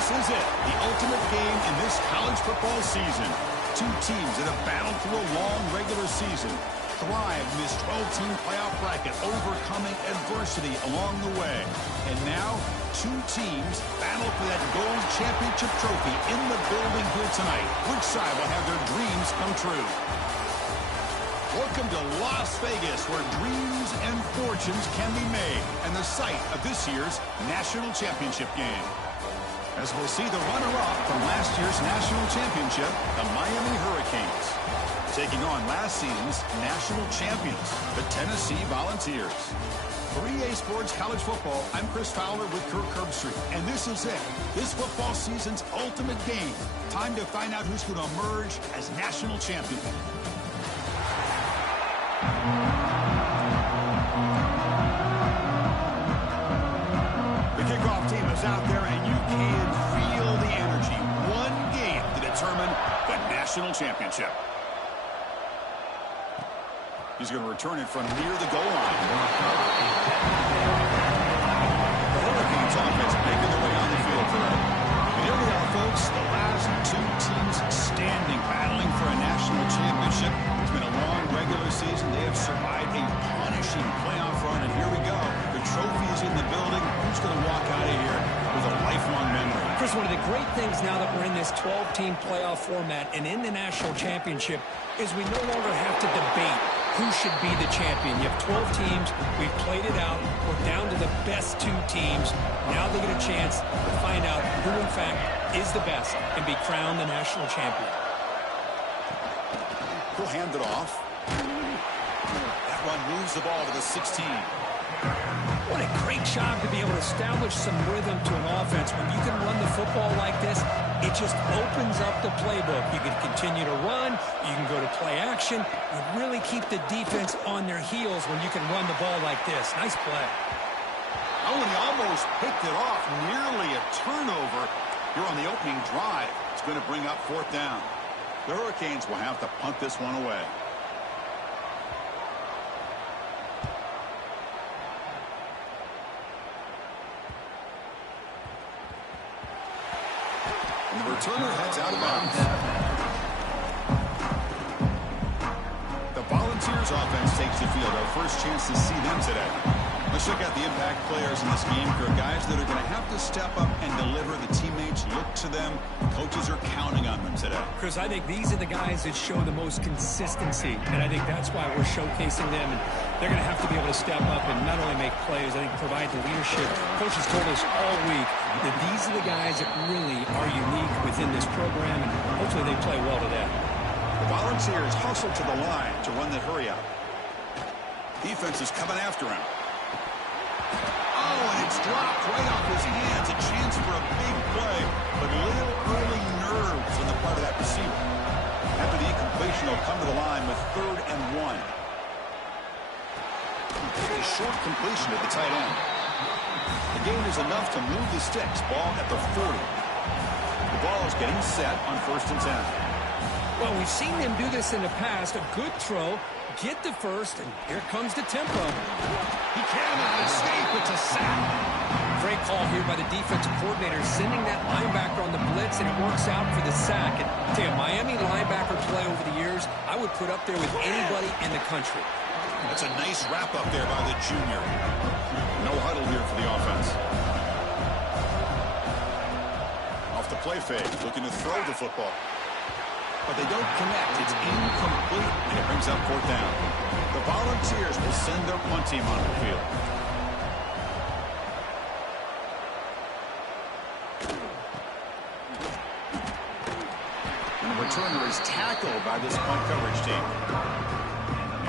This is it, the ultimate game in this college football season. Two teams that have battled through a long regular season, thrived in this 12-team playoff bracket, overcoming adversity along the way. And now, two teams battle for that gold championship trophy in the building here tonight. Which side will have their dreams come true? Welcome to Las Vegas, where dreams and fortunes can be made, and the site of this year's national championship game. As we'll see the runner-up from last year's national championship, the Miami Hurricanes, taking on last season's national champions, the Tennessee Volunteers. For EA Sports College Football, I'm Chris Fowler with Kirk Herbstreit, and this is it, this football season's ultimate game. Time to find out who's going to emerge as national champion. The kickoff team is out there, and you can feel the energy. One game to determine the national championship. He's going to return it from near the goal line. The Hurricanes offense making their way on the field today. And here we are, folks, the last two teams standing, battling for a national championship. It's been a long regular season. They have survived a punishing playoff run, and here we go. The trophy is in the building. Who's going to walk out of here with a lifelong memory? Chris, one of the great things now that we're in this 12-team playoff format and in the national championship is we no longer have to debate who should be the champion. You have 12 teams. We've played it out. We're down to the best two teams. Now they get a chance to find out who, in fact, is the best and be crowned the national champion. He'll hand it off. That run moves the ball to the 16. What a great job to be able to establish some rhythm to an offense. When you can run the football like this, it just opens up the playbook. You can continue to run. You can go to play action. You really keep the defense on their heels when you can run the ball like this. Nice play. Oh, and he almost picked it off. Nearly a turnover here on the opening drive. It's going to bring up fourth down. The Hurricanes will have to punt this one away. And the returner heads out of bounds. The Volunteers offense takes the field. Our first chance to see them today. Let's look at the impact players in this game. There are guys that are going to have to step up and deliver. The teammates look to them. Coaches are counting on them today. Chris, I think these are the guys that show the most consistency, and I think that's why we're showcasing them. And they're going to have to be able to step up and not only make plays, I think provide the leadership. Coaches told us all week that these are the guys that really are unique within this program, and hopefully they play well today. The Volunteers hustle to the line to run the hurry up. Defense is coming after him. Oh, and it's dropped right off his hands. A chance for a big play, but little early nerves on the part of that receiver. After the incompletion, they'll come to the line with 3rd and 1. A short completion at the tight end. The gain is enough to move the sticks. Ball at the 40. The ball is getting set on 1st and 10. Well, we've seen them do this in the past. A good throw, get the first, and here comes the tempo. He cannot escape. It's a sack. Great call here by the defensive coordinator, sending that linebacker on the blitz, and it works out for the sack. And I tell you, Miami linebacker play over the years, I would put up there with anybody in the country. That's a nice wrap-up there by the junior. No huddle here for the offense. Off the play fake, looking to throw the football. But they don't connect. It's incomplete, and it brings up 4th down. The Volunteers will send their punt team on the field. And the returner is tackled by this punt coverage team.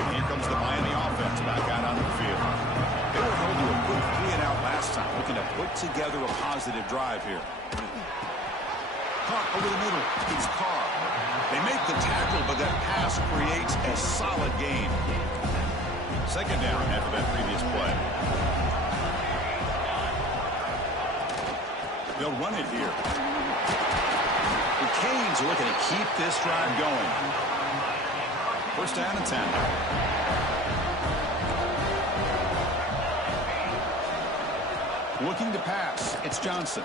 And here comes the Miami offense back out on the field. They were held to a quick 3-and-out last time, looking to put together a positive drive here. Caught over the middle. It's Carr. They make the tackle, but that pass creates a solid gain. 2nd down after that previous play. They'll run it here. The Canes are looking to keep this drive going. 1st down and 10. Looking to pass. It's Johnson.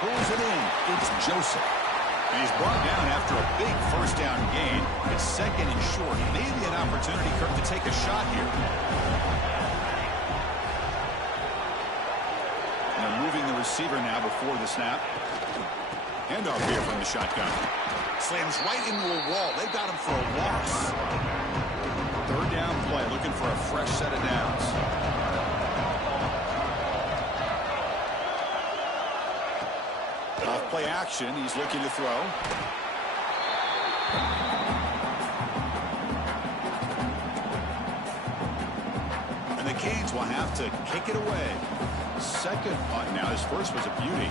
Pulls it in. It's Joseph. And he's brought down after a big first down gain. It's second and short. Maybe an opportunity, Kirk, to take a shot here. And moving the receiver now before the snap. Handoff here from the shotgun. Slams right into a wall. They've got him for a loss. Third down play, looking for a fresh set of downs. Off play action, he's looking to throw. And the Canes will have to kick it away. Second punt now. His first was a beauty.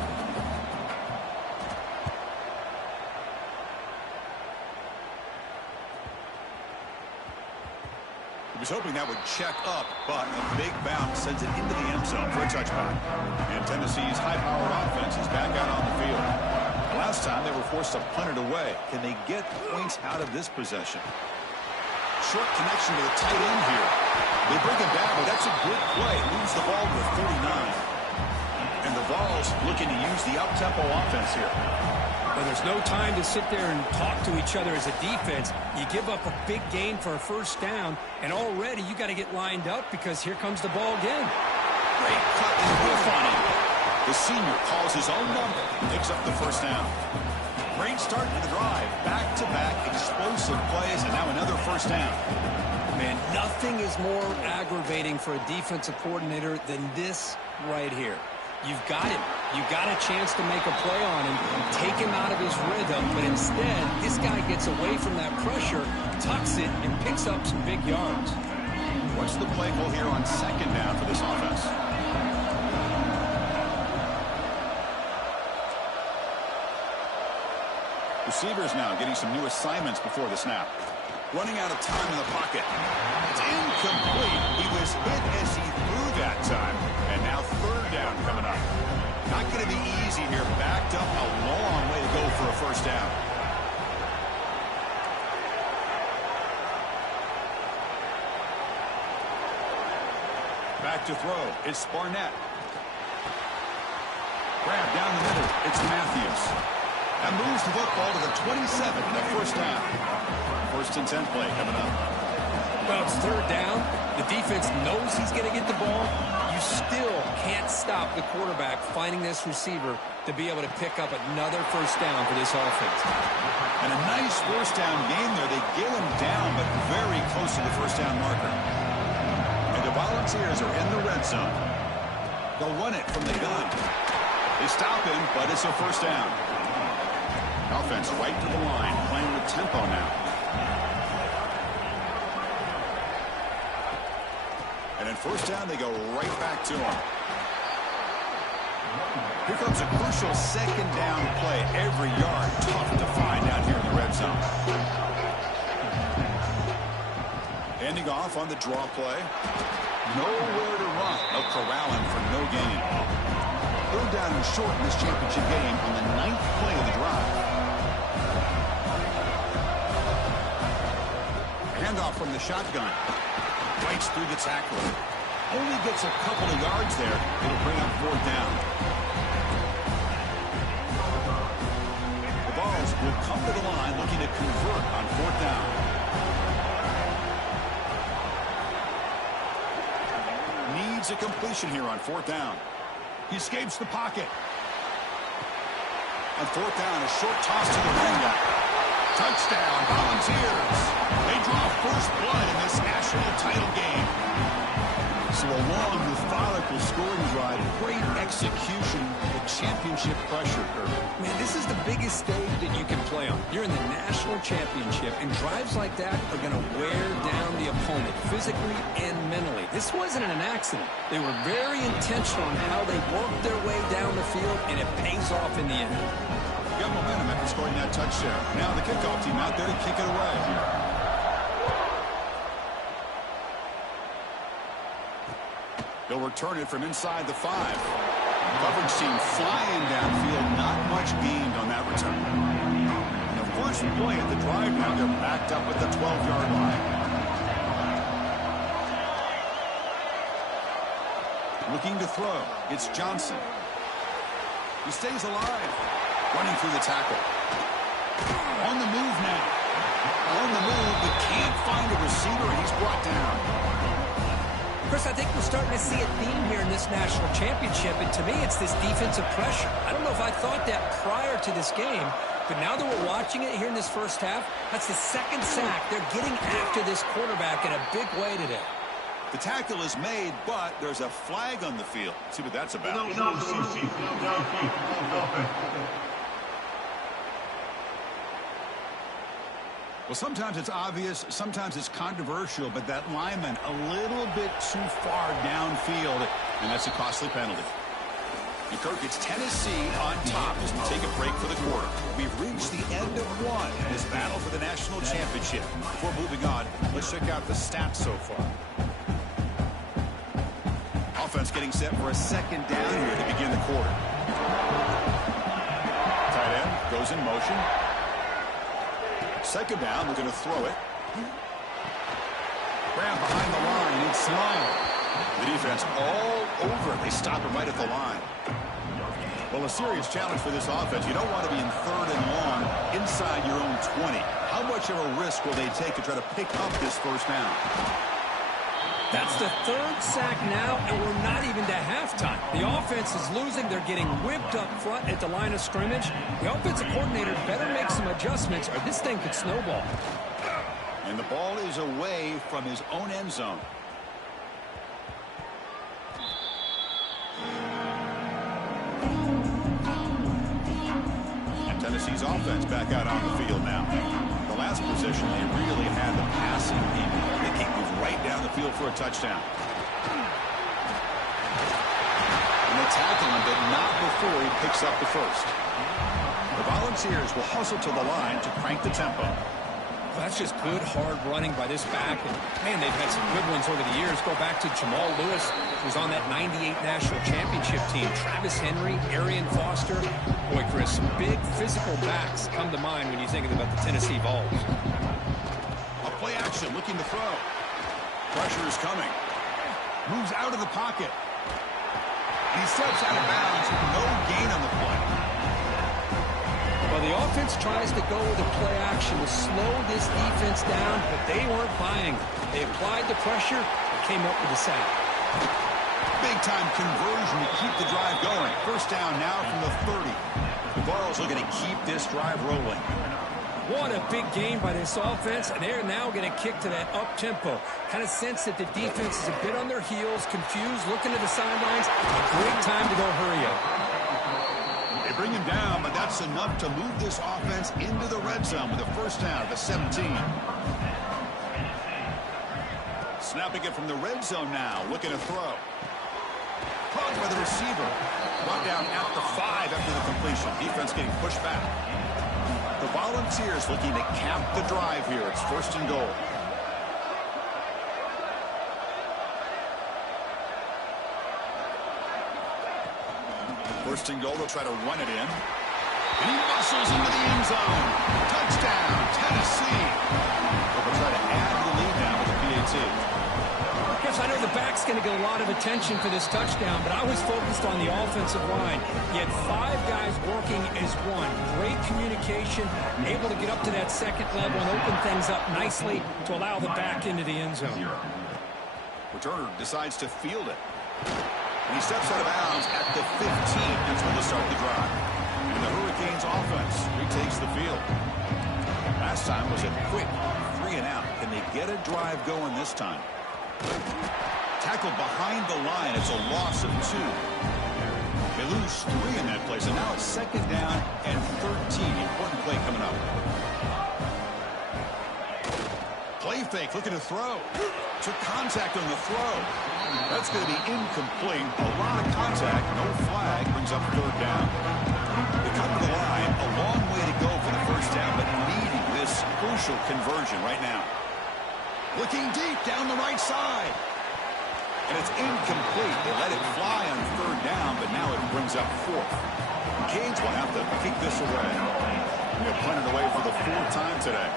He was hoping that would check up, but a big bounce sends it into the end zone for a touchback. And Tennessee's high-powered offense is back out on the field. Last time they were forced to punt it away. Can they get points out of this possession? Short connection to the tight end here. They bring him down, but that's a good play. Moves the ball to the 49. And the Vols looking to use the up-tempo offense here. Well, there's no time to sit there and talk to each other as a defense. You give up a big gain for a first down, and already you got to get lined up because here comes the ball again. Great cut and whiff on him. The senior calls his own number and picks up the first down. Great start to the drive. Back-to-back explosive plays, and now another first down. Man, nothing is more aggravating for a defensive coordinator than this right here. You've got him. You've got a chance to make a play on him, take him out of his rhythm, but instead, this guy gets away from that pressure, tucks it, and picks up some big yards. What's the play call here on second down for this offense? Receivers now getting some new assignments before the snap. Running out of time in the pocket. It's incomplete. He was hit as he threw that time. And now third down coming up. Not going to be easy here. Backed up a long way to go for a first down. Back to throw. It's Barnett. Grab down the middle. It's Matthews. That moves the football to the 27 and a first down. First and 10 play coming up. Well, it's third down. The defense knows he's going to get the ball. You still can't stop the quarterback finding this receiver to be able to pick up another first down for this offense. And a nice first down game there. They get him down, but very close to the first down marker. And the Volunteers are in the red zone. They'll run it from the gun. They stop him, but it's a first down. Offense right to the line, playing with tempo now. And in first down, they go right back to him. Here comes a crucial second down play. Every yard tough to find down here in the red zone. Handing off on the draw play. Nowhere to run. They'll corral him for no gain. Third down and short in this championship game on the 9th play of the drive. Handoff from the shotgun. Fights through the tackle. Only gets a couple of yards there. It'll bring up fourth down. The Vols will come to the line looking to convert on fourth down. Needs a completion here on fourth down. He escapes the pocket. On fourth down, a short toss to the running back. Touchdown, Volunteers. They draw first blood in this national title game. So a long, methodical scoring drive, great execution, the championship pressure curve. Man, this is the biggest stage that you can play on. You're in the national championship, and drives like that are going to wear down the opponent physically and mentally. This wasn't an accident. They were very intentional on how they worked their way down the field, and it pays off in the end. Got momentum after scoring that touchdown. Now the kickoff team out there to kick it away. They'll return it from inside the 5. Coverage team flying downfield. Not much gained on that return. And of course, we play at the drive now. They're backed up at the 12-yard line. Looking to throw. It's Johnson. He stays alive. Running through the tackle. On the move now. On the move, but can't find a receiver, and he's brought down. Chris, I think we're starting to see a theme here in this national championship, and to me, it's this defensive pressure. I don't know if I thought that prior to this game, but now that we're watching it here in this first half, that's the second sack. They're getting after this quarterback in a big way today. The tackle is made, but there's a flag on the field. Let's see what that's about. Well, sometimes it's obvious, sometimes it's controversial, but that lineman a little bit too far downfield, and that's a costly penalty. And Kirk, it's Tennessee on top as we take a break for the quarter. We've reached the end of one in this battle for the national championship. Before moving on, let's check out the stats so far. Offense getting set for a second down here to begin the quarter. Tight end goes in motion. Second down, we're going to throw it. Grab behind the line inside. The defense all over it. They stop him right at the line. Well, a serious challenge for this offense. You don't want to be in third and long inside your own 20. How much of a risk will they take to try to pick up this first down? That's the third sack now, and we're not even to halftime. The offense is losing. They're getting whipped up front at the line of scrimmage. The offensive coordinator better make some adjustments, or this thing could snowball. And the ball is away from his own end zone. And Tennessee's offense back out on the field now. The last position, they really had the passing game. They can't move right down the field for a touchdown. And they tackle him, but not before he picks up the first. The Volunteers will hustle to the line to crank the tempo. Well, that's just good, hard running by this back. And, man, they've had some good ones over the years. Go back to Jamal Lewis, who was on that 98 National Championship team. Travis Henry, Arian Foster. Boy, Chris, big physical backs come to mind when you're thinking about the Tennessee Vols. A play action, looking to throw. Pressure is coming. Moves out of the pocket. And he steps out of bounds. No gain on the play. Well, the offense tries to go with a play action to slow this defense down, but they weren't buying it. They applied the pressure and came up with a sack. Big-time conversion to keep the drive going. First down now from the 30. The Vols looking to keep this drive rolling. What a big game by this offense, and they're now going to kick to that up-tempo. Kind of sense that the defense is a bit on their heels, confused, looking to the sidelines. A great time to go hurry up. They bring him down, but that's enough to move this offense into the red zone with a first down at the 17. Snapping it from the red zone now, looking to throw. Caught by the receiver. Brought down at the 5 after the completion. Defense getting pushed back. The Volunteers looking to cap the drive here. It's first and goal. First and goal, they'll try to run it in. And he muscles into the end zone. Touchdown, Tennessee. They'll try to add to the lead now with the PAT. Yes, I know the back's going to get a lot of attention for this touchdown, but I was focused on the offensive line. You had 5 guys working as one. Great communication, able to get up to that second level and open things up nicely to allow the back into the end zone. Returner decides to field it. And he steps out of bounds at the 15. That's when they start the drive. And the Hurricanes offense retakes the field. Last time was a quick 3 and out. Can they get a drive going this time? Tackled behind the line. It's a loss of 2. They lose 3 in that play. So now it's second down and 13. Important play coming up. Play fake, looking to throw. Took contact on the throw. That's going to be incomplete. A lot of contact, no flag. Brings up third down. They come to the line. A long way to go for the first down, but needing this crucial conversion right now. Looking deep down the right side. And it's incomplete. They let it fly on third down, but now it brings up 4th. Canes will have to kick this away. They'll punt it away for the 4th time today.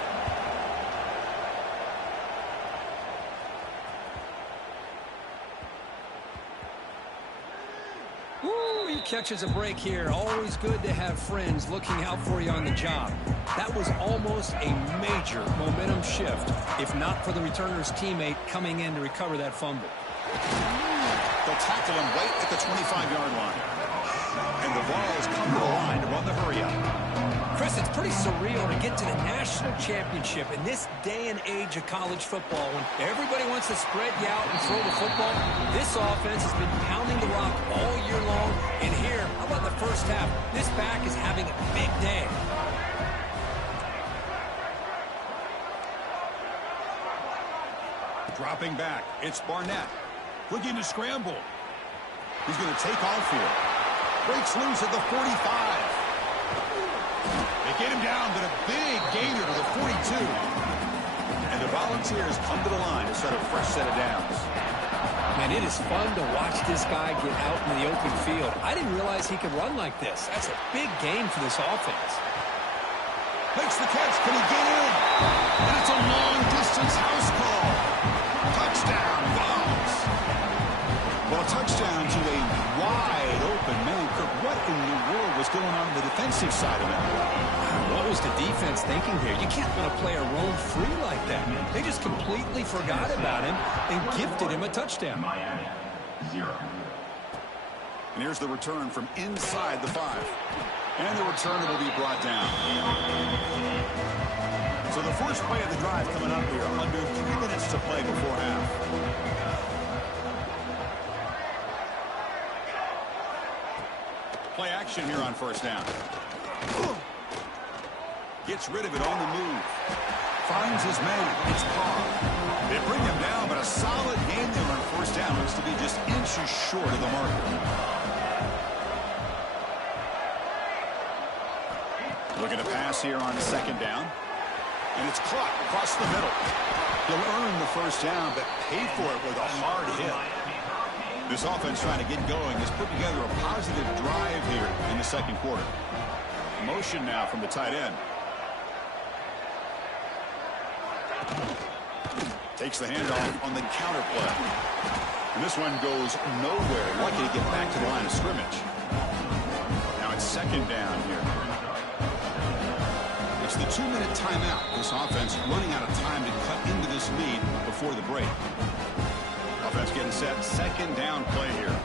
Ooh, he catches a break here. Always good to have friends looking out for you on the job. That was almost a major momentum shift, if not for the returner's teammate coming in to recover that fumble. They'll tackle him right at the 25-yard line. And the Vols come to the line to run the hurry-up. Chris, it's pretty surreal to get to the national championship in this day and age of college football when everybody wants to spread you out and throw the football. This offense has been pounding the rock all year long. And here, how about the first half? This back is having a big day. Dropping back, it's Barnett. Looking to scramble. He's going to take off here. Breaks loose at the 45. They get him down, but a big gainer to the 42. And the Volunteers come to the line to set a fresh set of downs. Man, it is fun to watch this guy get out in the open field. I didn't realize he could run like this. That's a big game for this offense. Makes the catch. Can he get in? And it's a long-distance house call. Touchdown, Vols. Well, a touchdown to a wide-open man. Kirk, what in the world was going on the defensive side of it? What was the defense thinking here? You can't let a player roam free like that. They just completely forgot about him and gifted him a touchdown. Miami, 0. And here's the return from inside the 5. And the return will be brought down. So the first play of the drive coming up here. Under 3 minutes to play before half. Play action here on first down. Gets rid of it on the move. Finds his man. It's Carr. They bring him down, but a solid game there on first down. Looks to be just inches short of the marker. Looking to pass here on second down. And it's caught across the middle. He'll earn the first down, but pay for it with a hard hit. This offense trying to get going has put together a positive drive here in the second quarter. Motion now from the tight end. Takes the handoff on the counter play. And this one goes nowhere. Lucky to get back to the line of scrimmage. Now it's second down here. It's the 2-minute timeout. This offense running out of time to cut into this lead before the break. Offense getting set. Second down play here.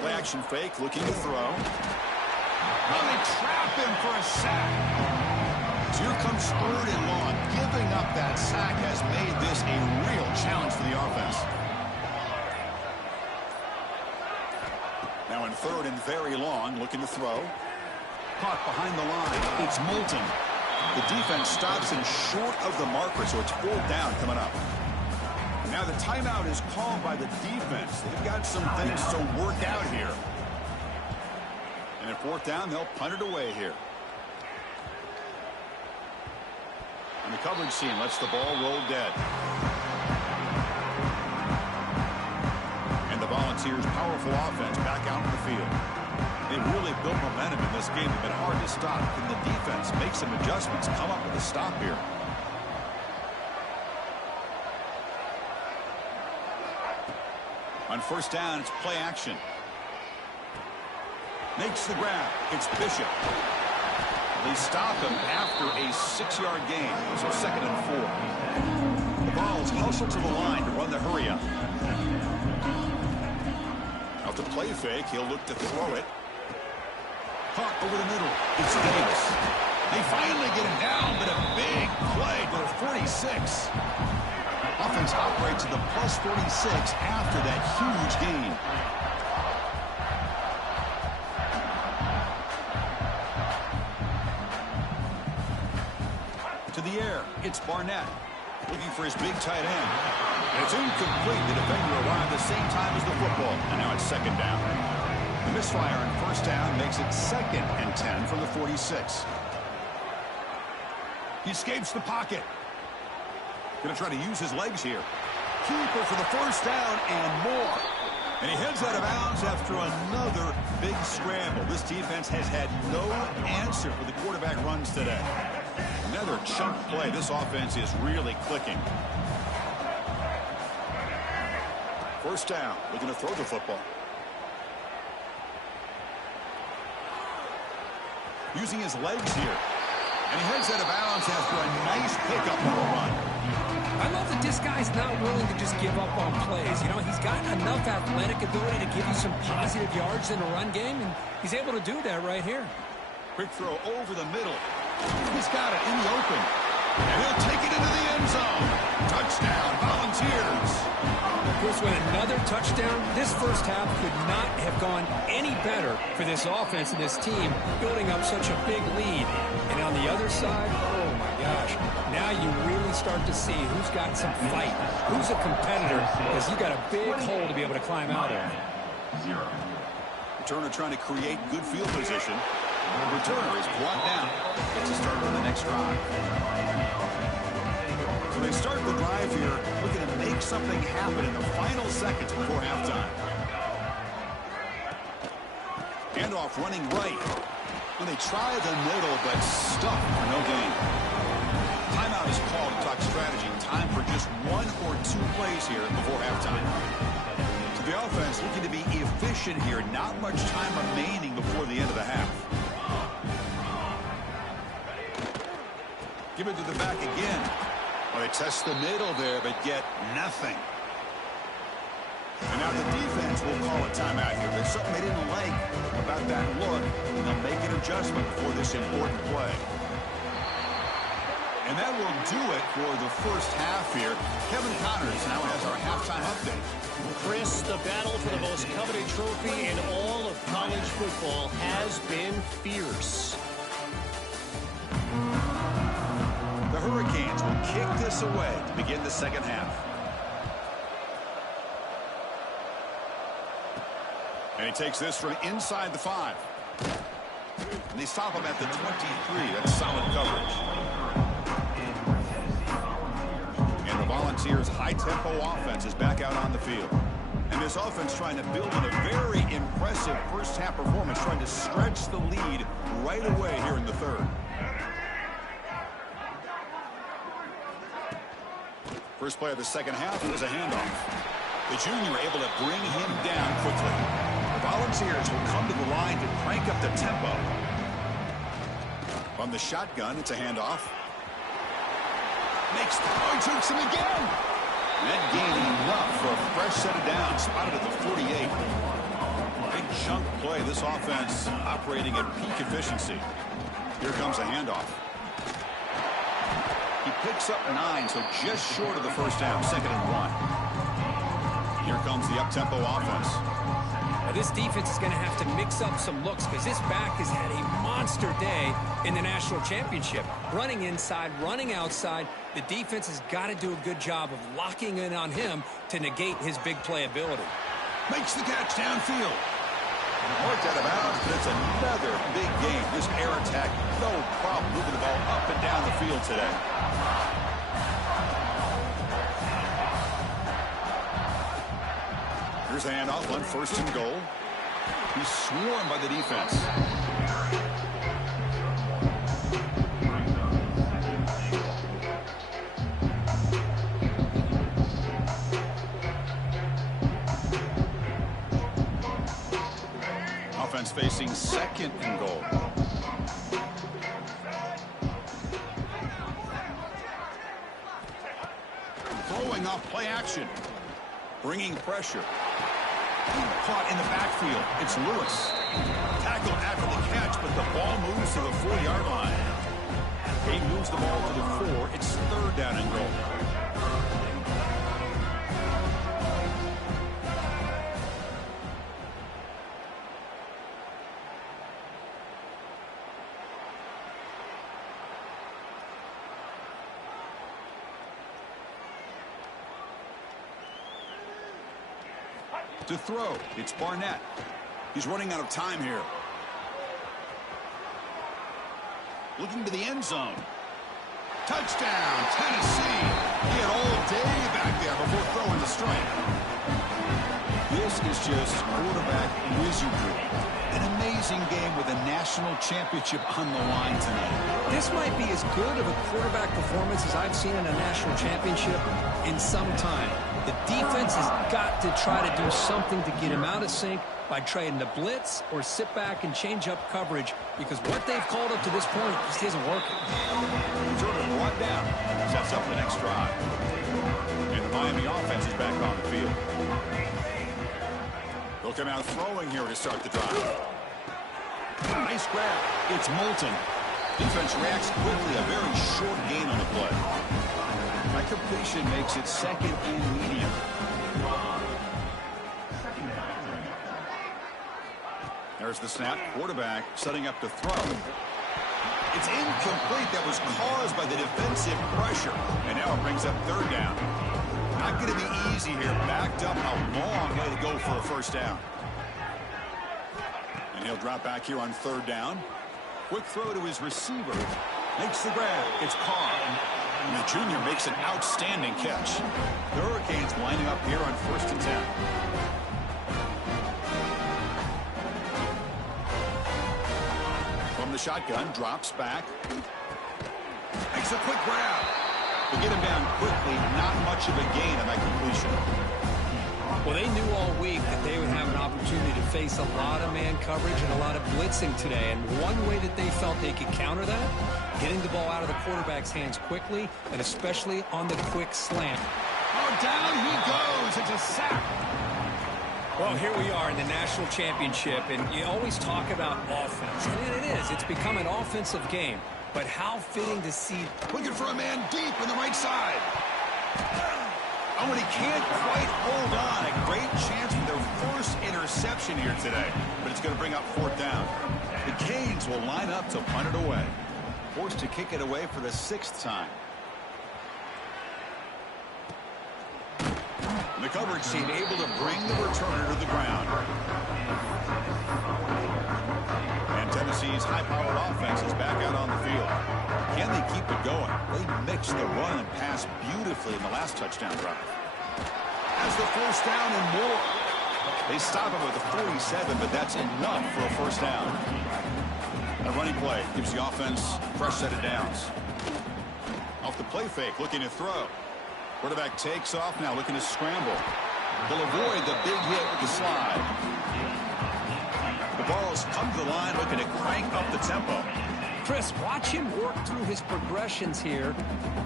Play action fake. Looking to throw. Oh, they trap him for a sack. So here comes 3rd and long. Giving up that sack has made this a real challenge for the offense. Now in 3rd and very long, looking to throw. Caught behind the line. It's Moulton. The defense stops him short of the marker, so it's 4th down coming up. Now the timeout is called by the defense. They've got some things to work out here. And at 4th down, they'll punt it away here. And the coverage team lets the ball roll dead. And the Volunteers' powerful offense back out in the field. They've really built momentum in this game. It's been hard to stop. Can the defense make some adjustments, come up with a stop here? On first down, it's play action. Makes the grab. It's Bishop. They stop him after a 6-yard gain. So 2nd and 4. The Vols hustle to the line to run the hurry-up. Out to play fake. He'll look to throw it. Caught over the middle. It's Davis. They finally get him down, but a big play to the 46. Offense operates at the plus 46 after that huge gain. To the air, it's Barnett. Looking for his big tight end. And it's incomplete. The defender arrived the same time as the football. And now it's second down. The misfire on first down makes it 2nd and 10 from the 46. He escapes the pocket. Going to try to use his legs here. Keeper for the first down and more. And he heads out of bounds after another big scramble. This defense has had no answer for the quarterback runs today. Another chunk play. This offense is really clicking. First down. Looking to throw the football. Using his legs here. And he heads out of bounds after a nice pickup on the run. I love that this guy's not willing to just give up on plays. You know, he's got enough athletic ability to give you some positive yards in the run game, and he's able to do that right here. Quick throw over the middle. He's got it in the open. And he'll take it into the end zone. Touchdown, Volunteers. Bruce, with another touchdown, this first half could not have gone any better for this offense and this team, building up such a big lead. And on the other side, oh my gosh, now you really start to see who's got some fight, who's a competitor, because you got a big hole to be able to climb out of. Returner trying to create good field position. The returner is brought down. Gets a start on the next drive. So they start the drive here, looking to make something happen in the final seconds before halftime. Handoff running right. When they try the middle, but stuck for no gain. Timeout is called to talk strategy. Time for just 1 or 2 plays here before halftime. So the offense looking to be efficient here. Not much time remaining before the end of the half. Give it to the back again. Well, they test the middle there, but get nothing. And now the defense will call a timeout here. There's something they didn't like about that look. And they'll make an adjustment for this important play. And that will do it for the first half here. Kevin Connors now has our halftime update. Chris, the battle for the most coveted trophy in all of college football has been fierce. The Hurricanes will kick this away to begin the second half. And he takes this from inside the 5. And they stop him at the 23. That's solid coverage. And the Volunteers' high-tempo offense is back out on the field. And this offense trying to build on a very impressive first-half performance, trying to stretch the lead right away here in the third. First play of the second half was a handoff. The junior able to bring him down quickly. The Volunteers will come to the line to crank up the tempo. From the shotgun, it's a handoff. Makes the throw, jukes him again. That gain enough for a fresh set of downs. Spotted at the 48. Big chunk play. This offense operating at peak efficiency. Here comes a handoff. He picks up 9, so just short of the first down, 2nd and 1. Here comes the up-tempo offense. Now this defense is going to have to mix up some looks because this back has had a monster day in the national championship. Running inside, running outside. The defense has got to do a good job of locking in on him to negate his big play ability. Makes the catch downfield. Marked out of bounds, but it's another big game. This air attack, no problem moving the ball up and down the field today. Here's a handoff on 1st and goal. He's swarmed by the defense. Offense facing 2nd and goal. Throwing off play action. Bringing pressure. Caught in the backfield. It's Lewis. Tackled after the catch, but the ball moves to the 4-yard line. He moves the ball to the 4. It's 3rd down and goal. To throw, it's Barnett. He's running out of time here. Looking to the end zone. Touchdown, Tennessee. He had all day back there before throwing the strike. This is just quarterback wizardry. An amazing game with a national championship on the line tonight. This might be as good of a quarterback performance as I've seen in a national championship in some time. The defense has got to try to do something to get him out of sync by trying to blitz or sit back and change up coverage, because what they've called up to this point just isn't working. Jordan brought down. Sets up the next drive. And the Miami offense is back on the field. They'll come out throwing here to start the drive. Nice grab. It's Moulton. Defense reacts quickly. A very short gain on the play. That completion makes it second and medium. There's the snap. Quarterback setting up to throw. It's incomplete. That was caused by the defensive pressure. And now it brings up third down. Not going to be easy here. Backed up, a long way to go for a first down. And he'll drop back here on third down. Quick throw to his receiver. Makes the grab. It's Carr. And the junior makes an outstanding catch. The Hurricanes lining up here on 1st and 10. From the shotgun, drops back. Makes a quick grab. To get him down quickly, not much of a gain on that completion. Well, they knew all week that they would have an opportunity to face a lot of man coverage and a lot of blitzing today. And one way that they felt they could counter that, getting the ball out of the quarterback's hands quickly, and especially on the quick slant. Oh, down he goes. It's a sack. Well, here we are in the national championship, and you always talk about offense. And it is. It's become an offensive game. But how fitting to see. Looking for a man deep on the right side. Oh, and he can't quite hold on. A great chance for their first interception here today. But it's going to bring up fourth down. The Canes will line up to punt it away. Forced to kick it away for the 6th time. And the coverage team able to bring the returner to the ground. And Tennessee's high-powered offense is back out on the field. Can they keep it going? They mixed the run and pass beautifully in the last touchdown drive. Has the first down and more. They stop him at the 47, but that's enough for a first down. A running play gives the offense a fresh set of downs. Off the play fake, looking to throw. Quarterback takes off now, looking to scramble. They'll avoid the big hit with the slide. The Balls come to the line, looking to crank up the tempo. Chris, watch him work through his progressions here.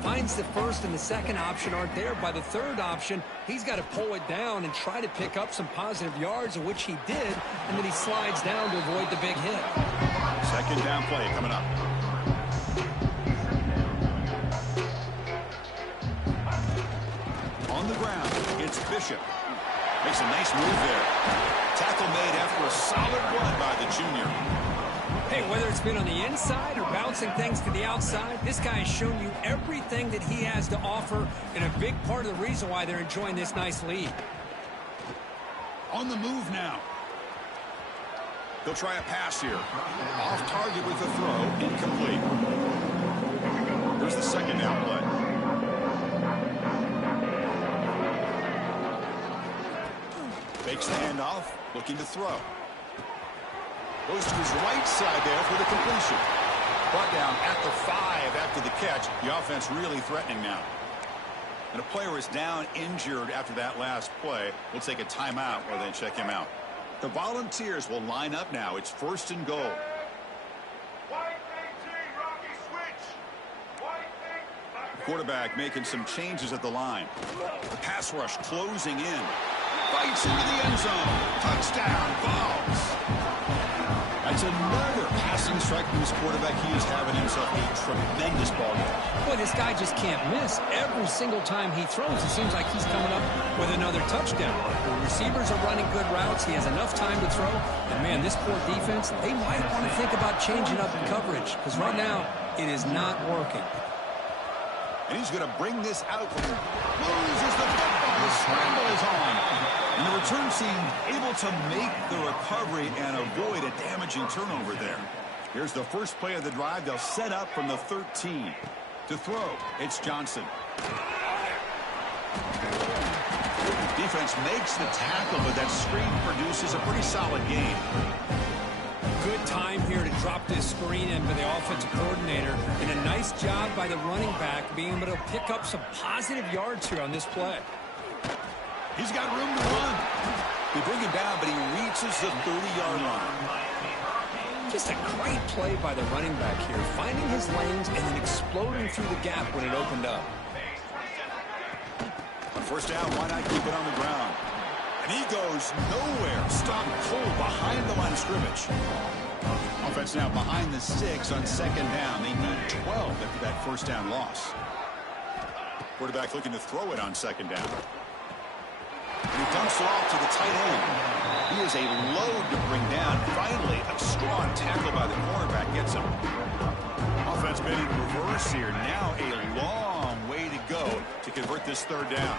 Finds the first and the second option aren't there. By the third option, he's got to pull it down and try to pick up some positive yards, of which he did, and then he slides down to avoid the big hit. Second down play coming up. On the ground, it's Bishop. Makes a nice move there. Tackle made after a solid run by the junior. Hey, whether it's been on the inside or bouncing things to the outside, this guy has shown you everything that he has to offer, and a big part of the reason why they're enjoying this nice lead. On the move now. They'll try a pass here. Off target with the throw. Incomplete. Here's the second down play. Fakes the handoff. Looking to throw. Goes to his right side there for the completion. Brought down at the 5 after the catch. The offense really threatening now. And a player is down injured after that last play. We'll take a timeout while they check him out. The Volunteers will line up now. It's 1st and goal. The quarterback making some changes at the line. The pass rush closing in. Fights into the end zone. Touchdown, Vols. That's another passing strike from his quarterback. He is having himself a tremendous ball game. Boy, this guy just can't miss. Every single time he throws, it seems like he's coming up with another touchdown. The receivers are running good routes. He has enough time to throw. And, man, this poor defense, they might want to think about changing up coverage, because right now it is not working. And he's going to bring this out. Loses the football. The scramble is on. And the return team able to make the recovery and avoid a damaging turnover there. Here's the first play of the drive. They'll set up from the 13. To throw, it's Johnson. Defense makes the tackle, but that screen produces a pretty solid gain. Good time here to drop this screen in by the offensive coordinator. And a nice job by the running back being able to pick up some positive yards here on this play. He's got room to run. They bring him down, but he reaches the 30-yard line. Just a great play by the running back here, finding his lanes and then exploding through the gap when it opened up. On first down, why not keep it on the ground? And he goes nowhere. Stopped cold behind the line of scrimmage. Offense now behind the 6 on second down. They need 12 after that first down loss. Quarterback looking to throw it on second down. And he dumps it off to the tight end. He is a load to bring down. Finally, a strong tackle by the cornerback gets him. Offense made in reverse here. Now a long way to go to convert this third down.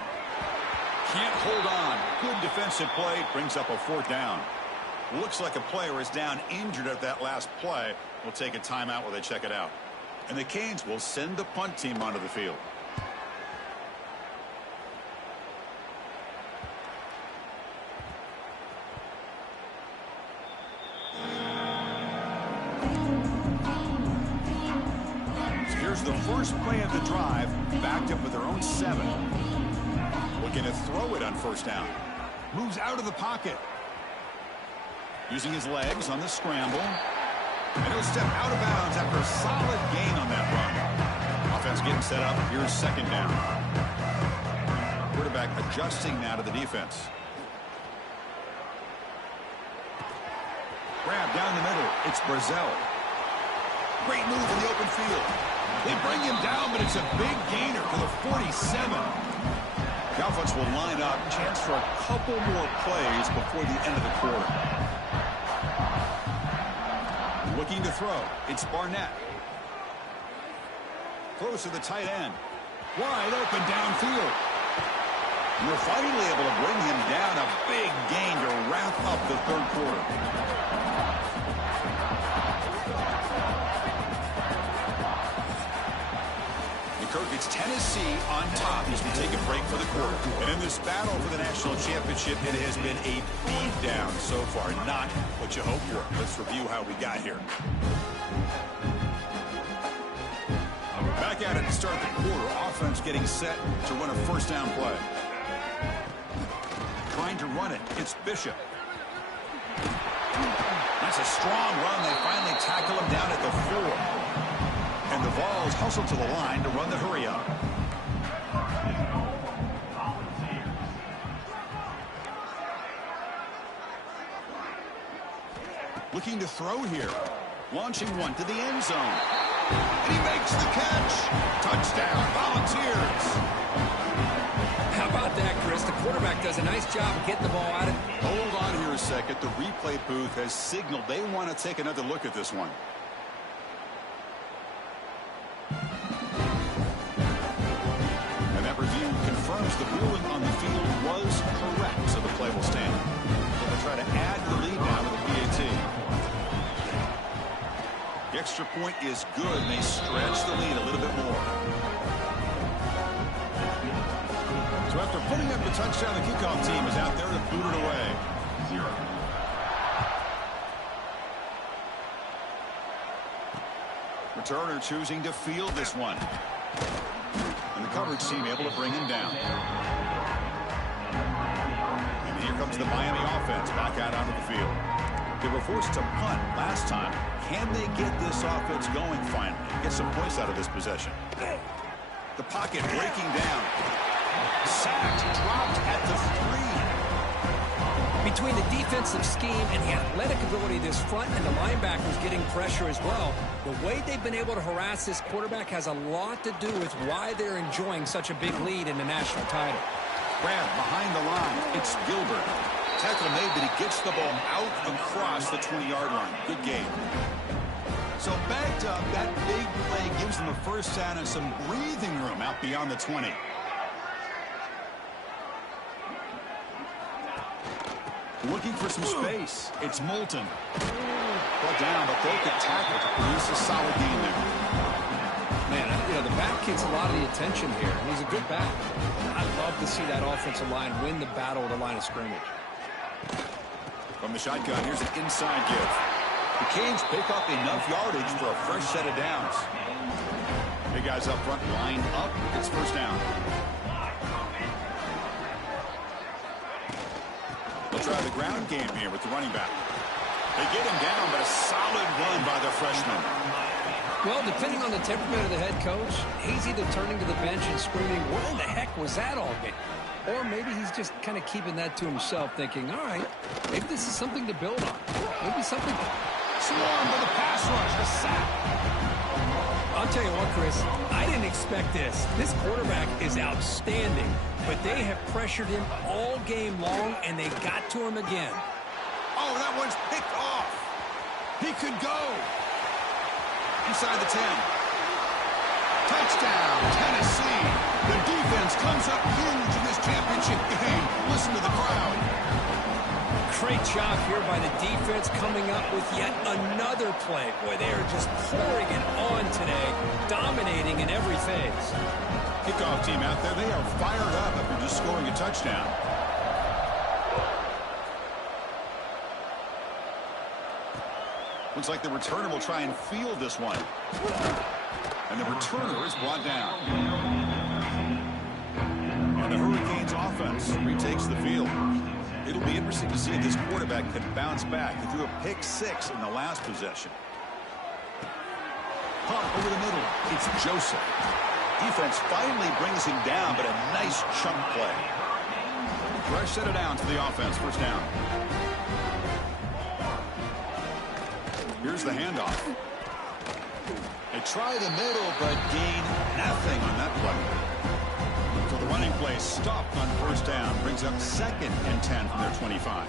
Can't hold on. Good defensive play. Brings up a fourth down. Looks like a player is down injured at that last play. We'll take a timeout while they check it out. And the Canes will send the punt team onto the field. So here's the first play of the drive, backed up with their own 7. Looking to throw it on first down. Moves out of the pocket. Using his legs on the scramble. And he'll step out of bounds after a solid gain on that run. Offense getting set up. Here's second down. Quarterback adjusting now to the defense. Grab down the middle. It's Brazel. Great move in the open field. They bring him down, but it's a big gainer to the 47. The offense will line up. Chance for a couple more plays before the end of the quarter. Looking to throw. It's Barnett. Close to the tight end. Wide open downfield. And they're finally able to bring him down. A big gain to wrap up the third quarter. Kirk, it's Tennessee on top as we take a break for the quarter. And in this battle for the national championship, it has been a beatdown so far. Not what you hoped for. Let's review how we got here. Back at it to start the quarter. Offense getting set to run a first down play. Trying to run it. It's Bishop. That's a strong run. They finally tackle him down at the 4. And the Vols hustle to the line to run the hurry up. Looking to throw here. Launching one to the end zone. And he makes the catch. Touchdown, Volunteers. How about that, Chris? The quarterback does a nice job of getting the ball out of it. Hold on here a second. The replay booth has signaled they want to take another look at this one. The ruling on the field was correct, so the play will stand. They'll try to add the lead now with the PAT. The extra point is good, and they stretch the lead a little bit more. So after putting up the touchdown, the kickoff team is out there to boot it away. Returner choosing to field this one. And the coverage team able to bring him down. And here comes the Miami offense back out onto the field. They were forced to punt last time. Can they get this offense going finally? Get some points out of this possession. The pocket breaking down. Sacked, dropped at the 3. Between the defensive scheme and the athletic ability of this front and the linebackers getting pressure as well, the way they've been able to harass this quarterback has a lot to do with why they're enjoying such a big lead in the national title. Grab behind the line. It's Gilbert. Tackle made, but he gets the ball out across the 20-yard line. Good game. So backed up, that big play gives them a first down and some breathing room out beyond the 20. Looking for some space. It's Moulton. Brought down, but broke the tackle to produce a solid gain there. Man, the back gets a lot of the attention here. He's a good back. I'd love to see that offensive line win the battle at the line of scrimmage. From the shotgun, here's an inside give. The Canes pick up enough yardage for a fresh set of downs. Big guys up front lined up. It's first down. They'll try the ground game here with the running back. They get him down, but a solid run by the freshman. Well, depending on the temperament of the head coach, he's either turning to the bench and screaming, what in the heck was that all game? Or maybe he's just kind of keeping that to himself, thinking, all right, maybe this is something to build on. Maybe something. Swarm with a pass rush, a sack. I'll tell you what, Chris, I didn't expect this. This quarterback is outstanding, but they have pressured him all game long, and they got to him again. Oh, that one's picked off. He could go. Inside the 10. Touchdown, Tennessee. The defense comes up huge in this championship game. Listen to the crowd. Great job here by the defense coming up with yet another play. Boy, they are just pouring it on today, dominating in every phase. Kickoff team out there, they are fired up after just scoring a touchdown. Looks like the returner will try and field this one. And the returner is brought down. And the Hurricanes offense retakes the field. It'll be interesting to see if this quarterback can bounce back. He threw a pick-6 in the last possession. Punt over the middle. It's Joseph. Defense finally brings him down, but a nice chunk play. Fresh set of downs for the offense. First down. Here's the handoff. They try the middle, but gain nothing on that play. So the running play stopped on first down. Brings up 2nd and 10 from their 25.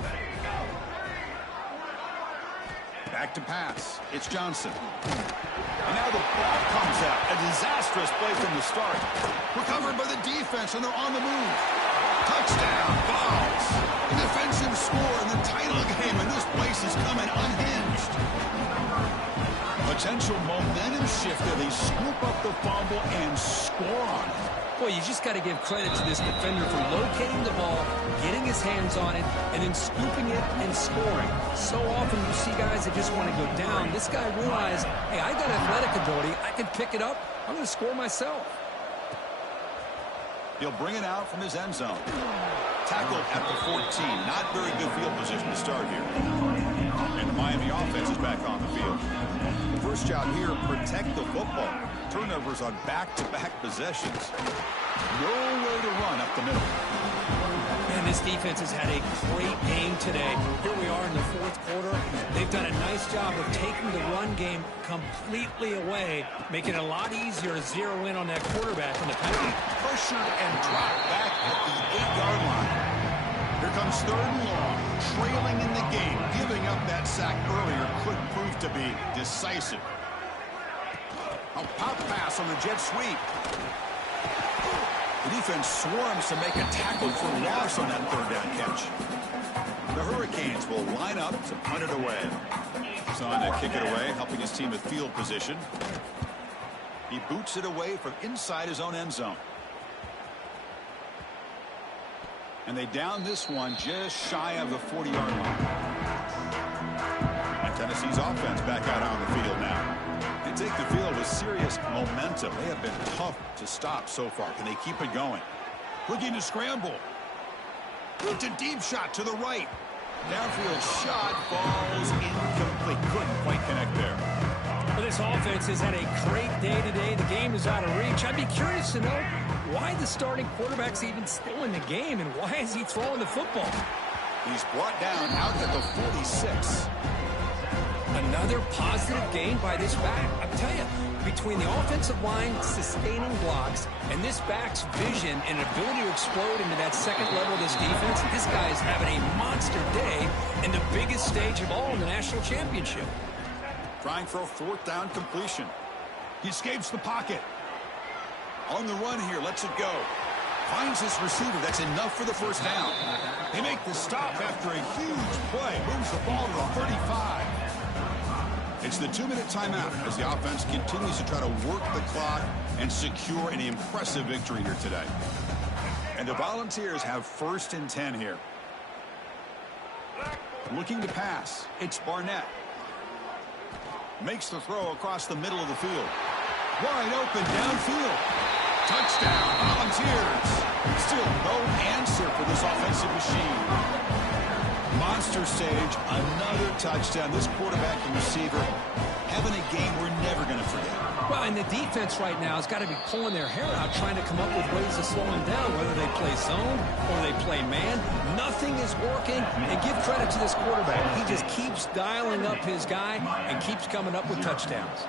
Back to pass. It's Johnson. And now the ball comes out. A disastrous play from the start. Recovered by the defense, and they're on the move. Touchdown, Vols. A defensive score in the title game, and this place is coming unhinged. Potential momentum shifter. They scoop up the fumble and score on it. Boy, you just got to give credit to this defender for locating the ball, getting his hands on it, and then scooping it and scoring. So often you see guys that just want to go down. This guy realized, hey, I got athletic ability. I can pick it up. I'm going to score myself. He'll bring it out from his end zone. Tackled at the 14. Not very good field position to start here. And the Miami offense is back on the field. The first job here, protect the football. Turnovers on back-to-back possessions. Nowhere to run up the middle. Man, this defense has had a great game today. Here we are in the 4th quarter. They've done a nice job of taking the run game completely away, making it a lot easier to zero in on that quarterback in the penalty. Pressured and dropped back at the 8-yard line. Here comes 3rd and long, trailing in the game. Giving up that sack earlier could prove to be decisive. A pop pass on the jet sweep. The defense swarms to make a tackle for loss on that 3rd down catch. The Hurricanes will line up to punt it away. He's on to kick it away, helping his team with field position. He boots it away from inside his own end zone. And they down this one just shy of the 40-yard line. And Tennessee's offense back out on the field now. They take the field with serious momentum. They have been tough to stop so far. Can they keep it going? Looking to scramble. It's a deep shot to the right. Downfield shot falls incomplete. Couldn't quite connect there. Well, this offense has had a great day today. The game is out of reach. I'd be curious to know why the starting quarterback's even still in the game, and why is he throwing the football? He's brought down out at the 46. Another positive gain by this back. I tell you, between the offensive line sustaining blocks and this back's vision and ability to explode into that second level of this defense, this guy is having a monster day in the biggest stage of all in the national championship. Trying for a 4th down completion. He escapes the pocket. On the run here, lets it go. Finds his receiver. That's enough for the first down. They make the stop after a huge play. Moves the ball to the 35. It's the 2-minute timeout as the offense continues to try to work the clock and secure an impressive victory here today. And the Volunteers have 1st and 10 here. Looking to pass. It's Barnett. Makes the throw across the middle of the field. Wide open downfield. Touchdown, Volunteers. Still no answer for this offensive machine. Monster stage, another touchdown. This quarterback and receiver having a game we're never going to forget. Well, and the defense right now has got to be pulling their hair out, trying to come up with ways to slow him down, whether they play zone or they play man. Nothing is working, and give credit to this quarterback. He just keeps dialing up his guy and keeps coming up with touchdowns.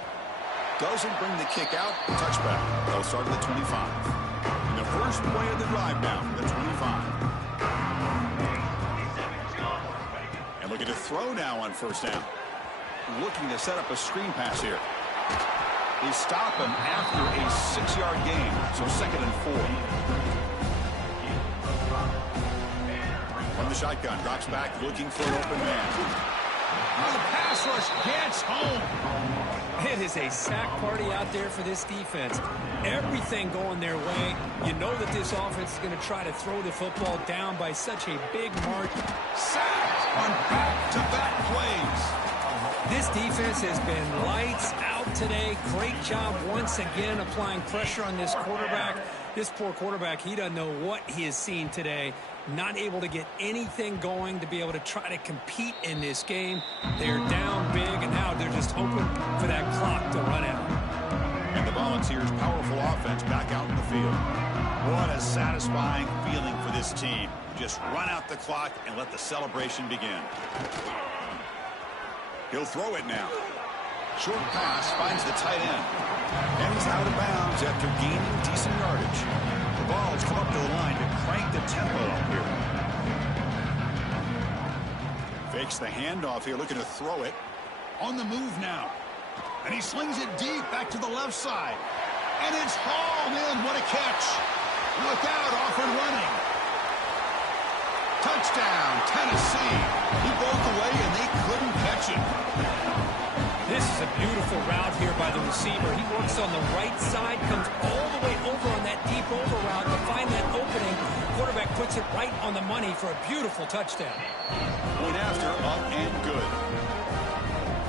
Doesn't bring the kick out, touchback. They'll start at the 25. And the first play of the drive now, the 25. And looking to throw now on 1st down. Looking to set up a screen pass here. They stop him after a 6-yard gain, so 2nd and 4. From the shotgun, drops back, looking for an open man. Oh, the pass rush gets home. It is a sack party out there for this defense. Everything going their way. You know that this offense is going to try to throw the football down by such a big margin. Sacked on back-to-back plays. This defense has been lights out today. Great job once again applying pressure on this quarterback. This poor quarterback, he doesn't know what he has seen today. Not able to get anything going to be able to try to compete in this game. They're down big, and now they're just hoping for that clock to run out. And the Volunteers' powerful offense back out in the field. What a satisfying feeling for this team. Just run out the clock and let the celebration begin. He'll throw it now. Short pass finds the tight end. And he's out of bounds after gaining decent yardage. The ball's come up to the line to crank the tempo up here. Fakes the handoff here, looking to throw it. On the move now. And he slings it deep back to the left side. And it's hauled in. What a catch. Look out, off and running. Touchdown, Tennessee. He broke away and they couldn't catch him. This is a beautiful route here by the receiver. He works on the right side, comes all the way over on that deep over route to find that opening. Quarterback puts it right on the money for a beautiful touchdown. Point after, up and good.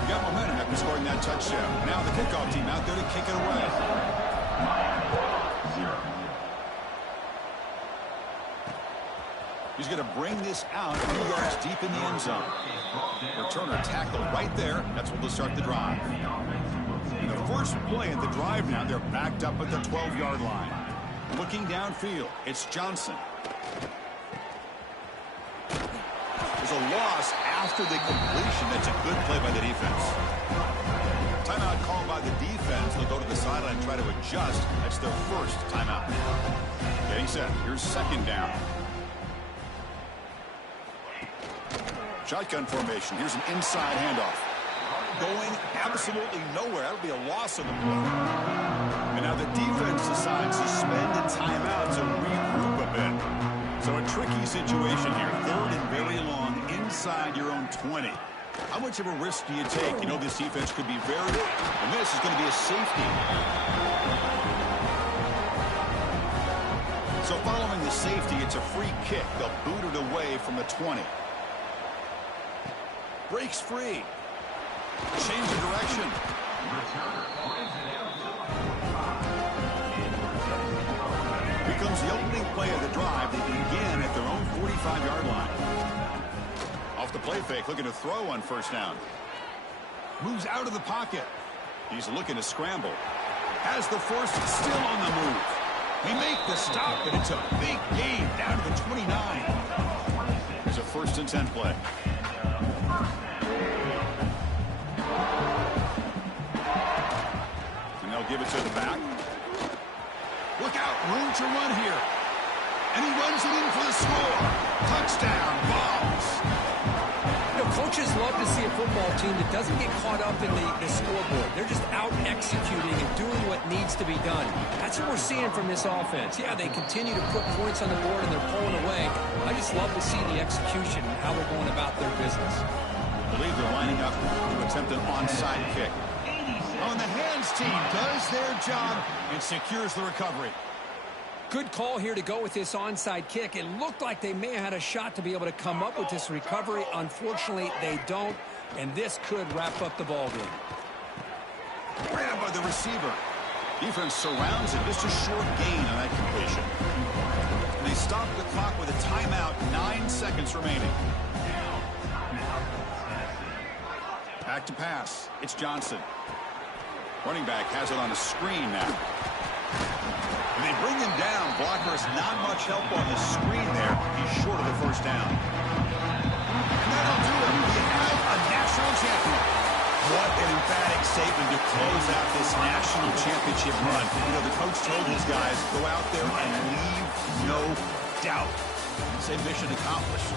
Got momentum after scoring that touchdown. Now the kickoff team out there to kick it away. He's going to bring this out a few yards deep in the end zone. Returner tackled right there. That's what will start the drive. And the first play at the drive now, they're backed up at the 12-yard line. Looking downfield, it's Johnson. There's a loss after the completion. That's a good play by the defense. Timeout called by the defense. They'll go to the sideline and try to adjust. That's their first timeout. Getting set. Here's 2nd down. Shotgun formation. Here's an inside handoff. Going absolutely nowhere. That'll be a loss of the play. And now the defense decides to spend a timeout to regroup a bit. So a tricky situation here. 3rd and very long inside your own 20. How much of a risk do you take? You know this defense could be very... And this is going to be a safety. So following the safety, it's a free kick. They'll boot it away from the 20. Breaks free. Change of direction. Becomes the opening play of the drive. They begin at their own 45-yard line. Off the play fake, looking to throw on 1st down. Moves out of the pocket. He's looking to scramble. Has the force still on the move. They make the stop, and it's a big gain down to the 29. There's a 1st and 10 play. And they'll give it to the back. Look out, room to run here. And he runs it in for the score. Touchdown, Vols. You know, coaches love to see a football team that doesn't get caught up in the scoreboard. They're just out executing and doing what needs to be done. That's what we're seeing from this offense. Yeah, they continue to put points on the board and they're pulling away. I just love to see the execution and how they're going about their business. I believe they're lining up to attempt an onside kick. Oh, and the hands team does their job and secures the recovery. Good call here to go with this onside kick. It looked like they may have had a shot to be able to come up with this recovery. Unfortunately, they don't, and this could wrap up the ball game. Grabbed by the receiver. Defense surrounds it. Just a short gain on that completion. And they stop the clock with a timeout. 9 seconds remaining. Back to pass. It's Johnson. Running back has it on a screen now. And they bring him down. Blocker has not much help on the screen there. He's short of the first down. And that'll do it. We have a national champion. What an emphatic statement to close out this national championship run. You know, the coach told his guys, go out there and leave no doubt. Say mission accomplished.